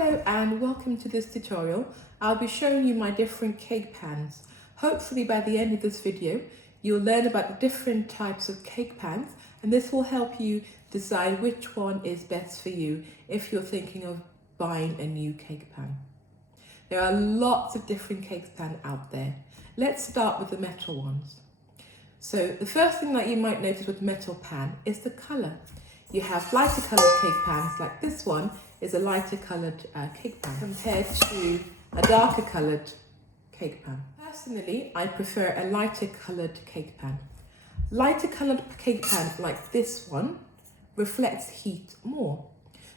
Hello and welcome to this tutorial. I'll be showing you my different cake pans. Hopefully by the end of this video you'll learn about the different types of cake pans, and this will help you decide which one is best for you if you're thinking of buying a new cake pan. There are lots of different cake pans out there. Let's start with the metal ones. So the first thing that you might notice with metal pan is the colour. You have lighter coloured cake pans, like this one is a lighter coloured cake pan compared to a darker coloured cake pan. Personally, I prefer a lighter coloured cake pan. Lighter coloured cake pan like this one reflects heat more.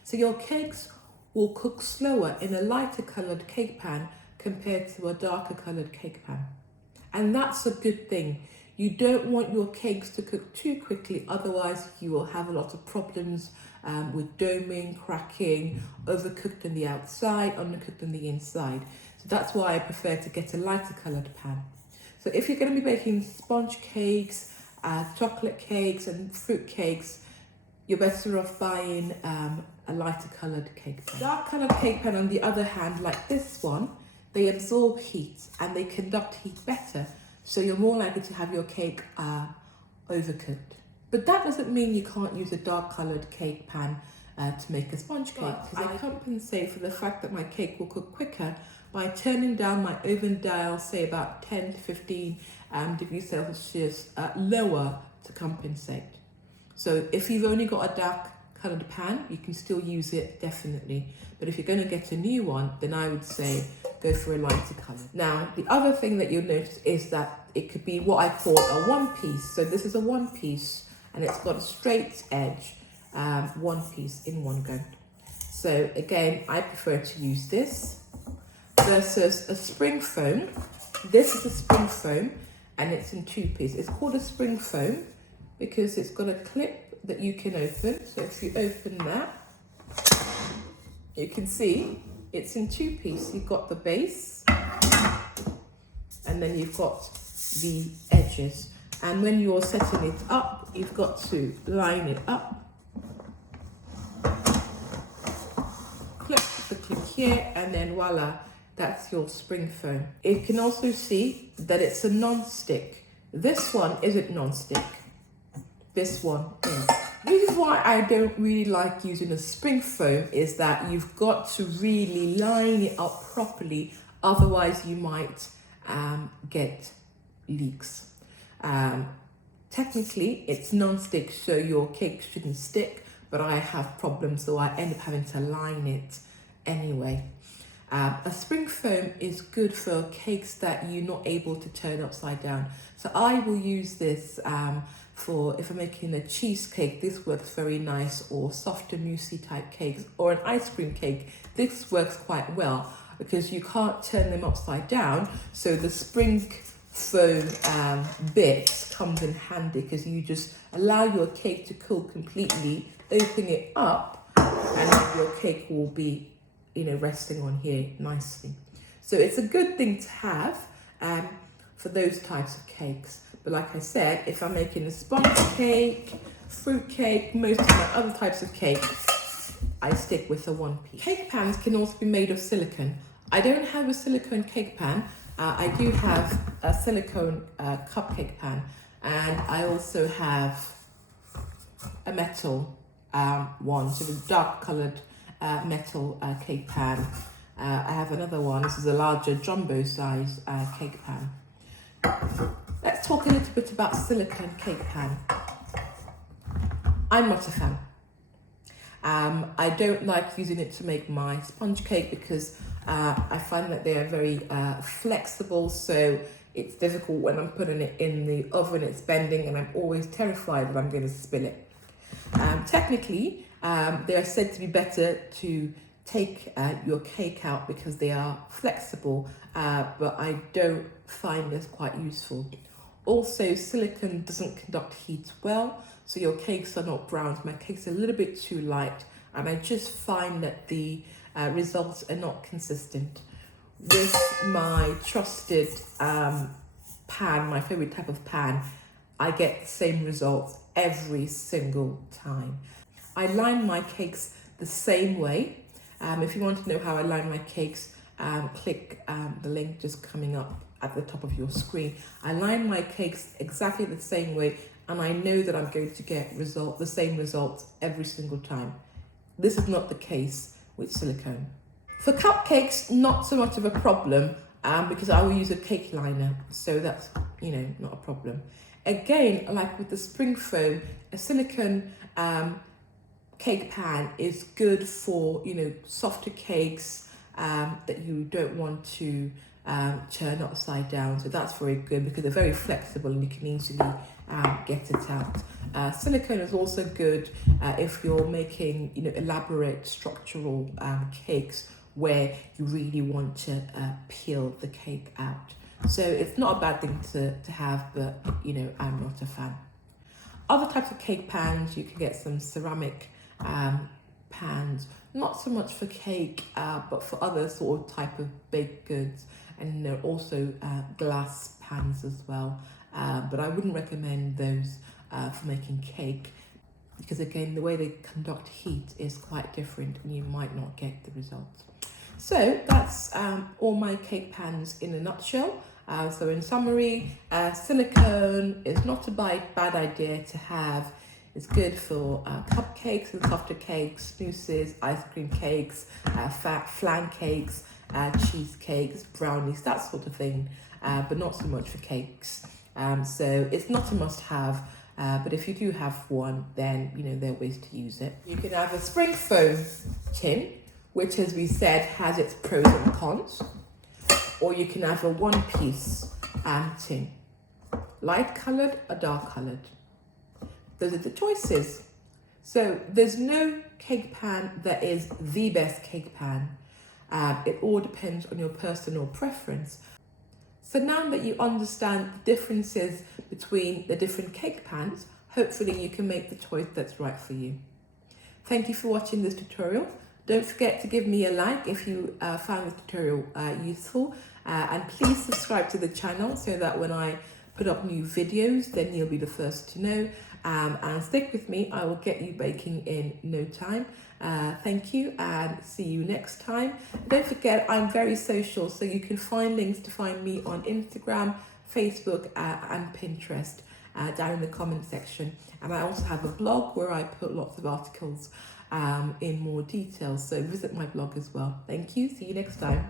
So your cakes will cook slower in a lighter coloured cake pan compared to a darker coloured cake pan. And that's a good thing. You don't want your cakes to cook too quickly, otherwise you will have a lot of problems with doming, cracking, overcooked on the outside, undercooked on the inside. So that's why I prefer to get a lighter coloured pan. So if you're going to be baking sponge cakes, chocolate cakes and fruit cakes, you're better off buying a lighter coloured cake pan. Dark coloured cake pan, on the other hand, like this one, they absorb heat and they conduct heat better. So you're more likely to have your cake overcooked. But that doesn't mean you can't use a dark coloured cake pan to make a sponge cake. Because I compensate for the fact that my cake will cook quicker by turning down my oven dial, say about 10 to 15 degrees Celsius lower to compensate. So if you've only got a dark coloured pan, you can still use it, definitely. But if you're going to get a new one, then I would say go for a lighter colour. Now, the other thing that you'll notice is that it could be what I call a one piece. So this is a one piece and it's got a straight edge, one piece in one go. So again, I prefer to use this versus a spring foam. This is a spring foam and it's in two pieces. It's called a spring foam because it's got a clip that you can open. So if you open that, you can see it's in two pieces. You've got the base and then you've got the edges. And when you're setting it up, you've got to line it up, clip the clip here, and then voila, that's your spring foam. You can also see that it's a non-stick. This one isn't non-stick. This one is. The reason why I don't really like using a spring foam is that you've got to really line it up properly, otherwise you might get leaks. Technically it's non-stick, so your cake shouldn't stick, but I have problems, so I end up having to line it anyway. A spring foam is good for cakes that you're not able to turn upside down. So I will use this for if I'm making a cheesecake. This works very nice, or softer moussey type cakes, or an ice cream cake. This works quite well because you can't turn them upside down, so the spring foam bit comes in handy because you just allow your cake to cool completely, open it up, and your cake will be, resting on here nicely. So it's a good thing to have for those types of cakes. But like I said, if I'm making a sponge cake, fruit cake, most of my other types of cakes, I stick with a one piece. Cake pans can also be made of silicone. I don't have a silicone cake pan. I do have a silicone cupcake pan, and I also have a metal one, so the dark coloured metal cake pan. I have another one. This is a larger jumbo size cake pan. Let's talk a little bit about silicone cake pan. I'm not a fan. I don't like using it to make my sponge cake because I find that they are very flexible, so it's difficult when I'm putting it in the oven, it's bending, and I'm always terrified that I'm going to spill it. Technically, they are said to be better to take your cake out because they are flexible, but I don't find this quite useful. Also, silicone doesn't conduct heat well, so your cakes are not brown. My cakes are a little bit too light, and I just find that the results are not consistent. With my trusted pan, my favorite type of pan, I get the same results every single time. I line my cakes the same way If you want to know how I line my cakes, click the link just coming up at the top of your screen. I line my cakes exactly the same way, and I know that I'm going to get the same results every single time. This is not the case with silicone. For cupcakes, not so much of a problem because I will use a cake liner, so that's, not a problem. Again, like with the spring foam, a silicone cake pan is good for, softer cakes that you don't want to churn upside down. So that's very good because they're very flexible and you can easily get it out. Silicone is also good if you're making, elaborate structural cakes where you really want to peel the cake out. So it's not a bad thing to have, but I'm not a fan. Other types of cake pans, you can get some ceramic pans, not so much for cake, but for other sort of type of baked goods, and there are also glass pans as well. But I wouldn't recommend those for making cake because again, the way they conduct heat is quite different and you might not get the results. So that's all my cake pans in a nutshell. So in summary, silicone is not a bad idea to have. It's good for cupcakes and softer cakes, mousses, ice cream cakes, flan cakes, cheesecakes, brownies, that sort of thing, but not so much for cakes. So it's not a must-have, but if you do have one, then there are ways to use it. You can have a spring foam tin, which, as we said, has its pros and cons, or you can have a one-piece tin, light-coloured or dark-coloured. Those are the choices. So there's no cake pan that is the best cake pan. It all depends on your personal preference. So now that you understand the differences between the different cake pans, hopefully you can make the choice that's right for you. Thank you for watching this tutorial. Don't forget to give me a like if you found this tutorial useful, and please subscribe to the channel so that when I put up new videos, then you'll be the first to know. And stick with me, I will get you baking in no time. Thank you and see you next time. Don't forget, I'm very social, so you can find links to find me on Instagram, Facebook and Pinterest down in the comment section. And I also have a blog where I put lots of articles in more detail, so visit my blog as well. Thank you, see you next time.